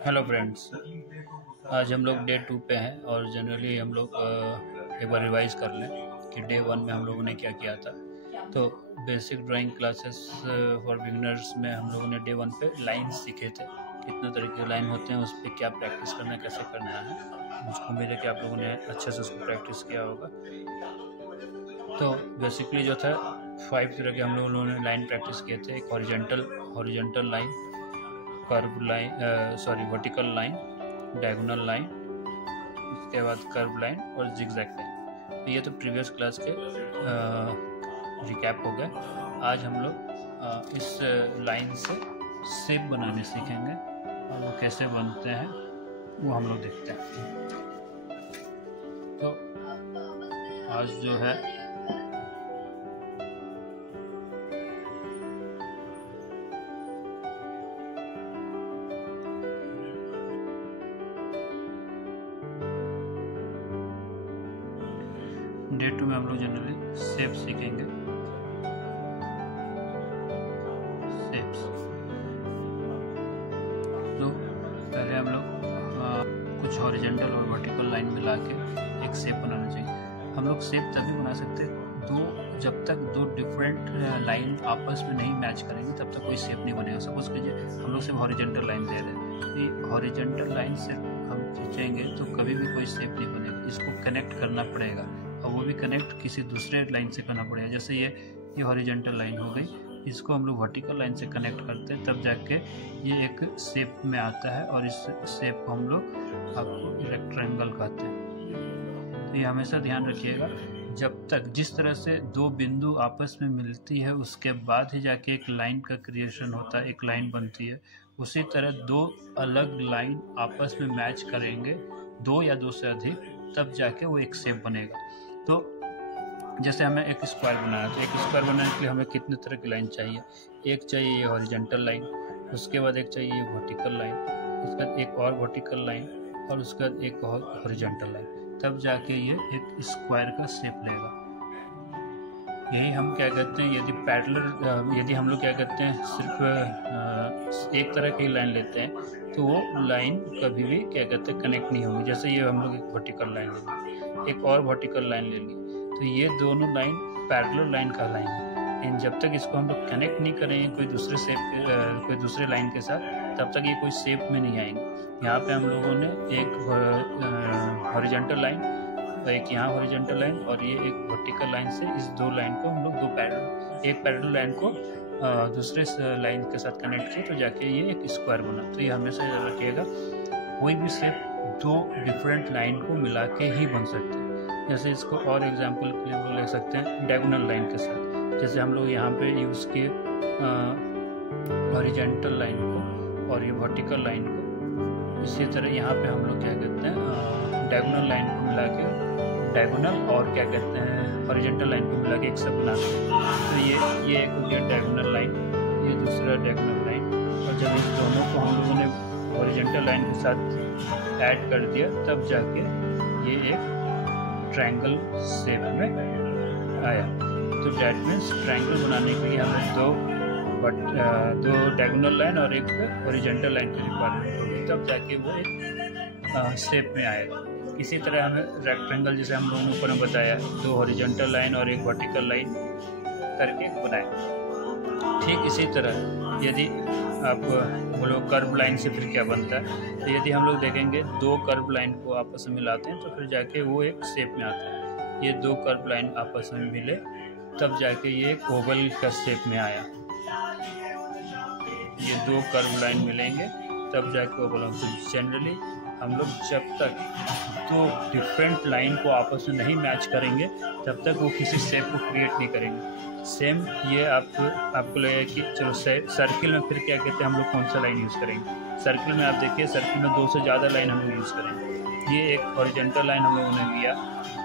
Hello friends, आज हम लोग डे 2 पे हैं और जनरली हम लोग एक बार रिवाइज कर लें कि डे 1 में हम लोगों ने क्या किया था। तो basic drawing classes for beginners में हम लोगों ने डे 1 पे लाइन सीखे थे, कितने तरह के लाइन होते हैं, उस पर क्या प्रैक्टिस करना है, कैसे करना है। मुझको उम्मीद है कि आप लोगों ने अच्छे से उसको प्रैक्टिस किया होगा। तो बेसिकली जो था 5 तरह के हम लोगों ने लाइन प्रैक्टिस किए थे। एक horizontal line, curve line, vertical line, diagonal line, उसके बाद कर्व लाइन और जिगजैग लाइन। तो ये तो प्रीवियस क्लास के रिकैप हो गए। आज हम लोग इस लाइन से शेप बनाने सीखेंगे और वो कैसे बनते हैं वो हम लोग देखते हैं। तो आज जो है डे 2 में हम लोग जनरली शेप सीखेंगे। शेप्स तो पहले हम लोग कुछ हॉरिजॉन्टल और वर्टिकल लाइन मिला के एक शेप बनाना चाहिए। हम लोग शेप तभी बना सकते हैं जब तक दो डिफरेंट लाइन आपस में नहीं मैच करेंगे तब तक कोई शेप नहीं बनेगा। सपोज कीजिए हम लोग सिर्फ हॉरिजॉन्टल लाइन दे रहे हैं, हॉरिजॉन्टल लाइन से हम खींचेंगे तो कभी भी कोई शेप नहीं बनेगा। इसको कनेक्ट करना पड़ेगा और वो भी कनेक्ट किसी दूसरे लाइन से करना पड़ेगा। जैसे ये हॉरिजॉन्टल लाइन हो गई, इसको हम लोग वर्टिकल लाइन से कनेक्ट करते हैं, तब जाके ये एक शेप में आता है और इस शेप को हम लोग रेक्टेंगल कहते हैं। तो ये हमेशा ध्यान रखिएगा, जब तक जिस तरह से दो बिंदु आपस में मिलती है उसके बाद ही जाके एक लाइन का क्रिएशन होता है, एक लाइन बनती है। उसी तरह दो अलग लाइन आपस में मैच करेंगे, दो या दो से अधिक, तब जाके वो एक शेप बनेगा। तो जैसे हमें एक स्क्वायर बनाना है, तो एक स्क्वायर बनाने के लिए हमें कितने तरह की लाइन चाहिए। एक चाहिए ये हॉरिजॉन्टल लाइन, उसके बाद एक चाहिए ये वर्टिकल लाइन, उसके बाद एक और वर्टिकल लाइन और उसके बाद एक और हॉरिजॉन्टल लाइन, तब जाके ये एक स्क्वायर का शेप लेगा। यही हम क्या कहते हैं, यदि हम लोग क्या कहते हैं सिर्फ एक तरह की लाइन लेते हैं तो वो लाइन कभी भी क्या कहते हैं कनेक्ट नहीं होगी। जैसे ये हम लोग एक वर्टिकल लाइन ले ली, एक और वर्टिकल लाइन ले ली, तो ये दोनों लाइन पैरेलल लाइन कहलाएंगे। लेकिन जब तक इसको हम लोग कनेक्ट नहीं करेंगे कोई दूसरे लाइन के साथ, तब तक ये कोई शेप में नहीं आएंगे। यहाँ पे हम लोगों ने एक हॉरिजॉन्टल लाइन, एक यहाँ हॉरिजॉन्टल लाइन और ये एक वर्टिकल लाइन से इस दो लाइन को हम लोग एक पैरेलल लाइन को दूसरे लाइन के साथ कनेक्ट किए, तो जाके ये एक स्क्वायर बना। तो ये हमेशा याद रखिएगा, कोई भी शेप दो डिफरेंट लाइन को मिला के ही बन सकते हैं। जैसे इसको और एग्जांपल के लिए हम लोग ले सकते हैं डायगोनल लाइन के साथ। जैसे हम लोग यहाँ पे यूज़ किए हॉरिजॉन्टल लाइन को और ये वर्टिकल लाइन को, इसी तरह यहाँ पे हम लोग क्या कहते हैं डायगोनल लाइन को मिला के, डायगोनल और क्या कहते हैं हॉरिजॉन्टल लाइन को मिला के एक सब बनाते हैं। तो ये एक हो गया डायगोनल लाइन, ये दूसरा डायगोनल लाइन। और जब इस दोनों को हम लोगों ने हॉरिजॉन्टल लाइन के साथ ऐड कर दिया, तब जाके ये एक ट्रायंगल शेप में आया। तो डैट मीन्स ट्रायंगल बनाने के लिए हमें दो डायगोनल लाइन और एक हॉरिजॉन्टल लाइन की रिक्वायरमेंट होगी, तब जाके वो एक शेप में आएगा। इसी तरह हमें रेक्टेंगल, जैसे हम लोगों ने ऊपर में बताया, दो हॉरिजॉन्टल लाइन और एक वर्टिकल लाइन करके बनाए। ठीक इसी तरह यदि आप बोलो कर्व लाइन से फिर क्या बनता है, तो यदि हम लोग देखेंगे दो कर्व लाइन को आपस में मिलाते हैं तो फिर जाके वो एक शेप में आता है। ये दो कर्व लाइन आपस में मिले तब जाके ये एक ओवल का शेप में आया। ये दो कर्व लाइन मिलेंगे तब जाके ओवल। तो जनरली हम लोग जब तक दो डिफरेंट लाइन को आपस में नहीं मैच करेंगे तब तक वो किसी शेप को क्रिएट नहीं करेंगे। सेम ये आपको लगेगा कि चलो सर्किल में फिर क्या कहते हैं हम लोग कौन सा लाइन यूज़ करेंगे। सर्किल में आप देखिए, सर्किल में दो से ज़्यादा लाइन हम लोग यूज़ करेंगे। ये एक हॉरिजॉन्टल लाइन हम लोगों ने लिया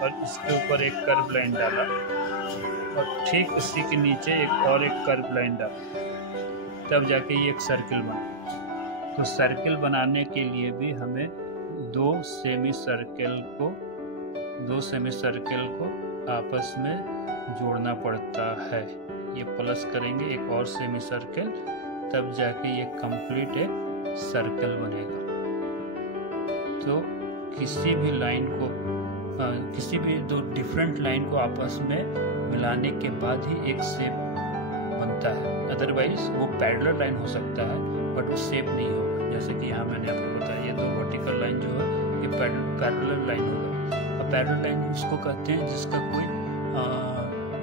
और इसके ऊपर एक कर्व लाइन डाला और ठीक इसी के नीचे एक कर्व लाइन डाला, तब जाके ये एक सर्किल बना। तो सर्किल बनाने के लिए भी हमें दो सेमी सर्किल को आपस में जोड़ना पड़ता है। ये प्लस करेंगे एक और सेमी सर्किल तब जाके ये कंप्लीट एक सर्कल बनेगा। तो किसी भी लाइन को किसी भी दो डिफरेंट लाइन को आपस में मिलाने के बाद ही एक शेप बनता है, अदरवाइज वो पैरेलल लाइन हो सकता है बट वो शेप नहीं होगा। जैसे कि यहाँ मैंने आपको बताया ये दो वर्टिकल लाइन जो है ये पैरेलल लाइन होगा। अब पैरेलल लाइन उसको कहते हैं जिसका कोई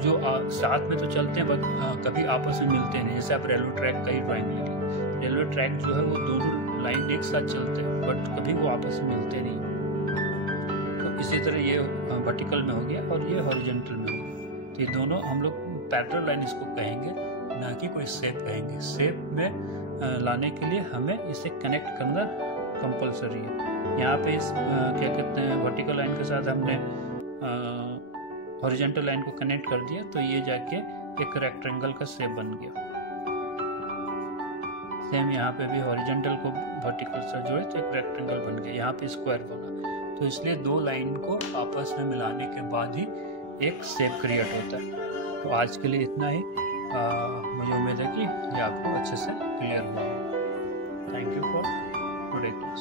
जो साथ में तो चलते हैं बट कभी आपस में मिलते नहीं। जैसे आप रेलवे ट्रैक का ही ड्राइंग लेंगे, रेलवे ट्रैक जो है वो दोनों लाइन एक साथ चलते हैं बट कभी वो आपस में मिलते नहीं। तो इसी तरह ये वर्टिकल में हो गया और ये हॉरिजॉन्टल में हो गया। तो ये दोनों हम लोग पैरेलल लाइन इसको कहेंगे, ना कि कोई शेप कहेंगे। शेप में लाने के लिए हमें इसे कनेक्ट करना कंपलसरी है। यहाँ पे इस क्या कहते हैं वर्टिकल लाइन के साथ हमने हॉरिजॉन्टल लाइन को कनेक्ट कर दिया, तो ये जाके एक रेक्टेंगल का शेप बन गया। सेम यहाँ पे भी हॉरिजॉन्टल को वर्टिकल से जोड़े तो एक रेक्टेंगल बन गया, यहाँ पे स्क्वायर बना। तो इसलिए दो लाइन को आपस में मिलाने के बाद ही एक शेप क्रिएट होता है। तो आज के लिए इतना ही। मुझे उम्मीद है कि ये आपको अच्छे से क्लियर हुआ। Thank you for today class.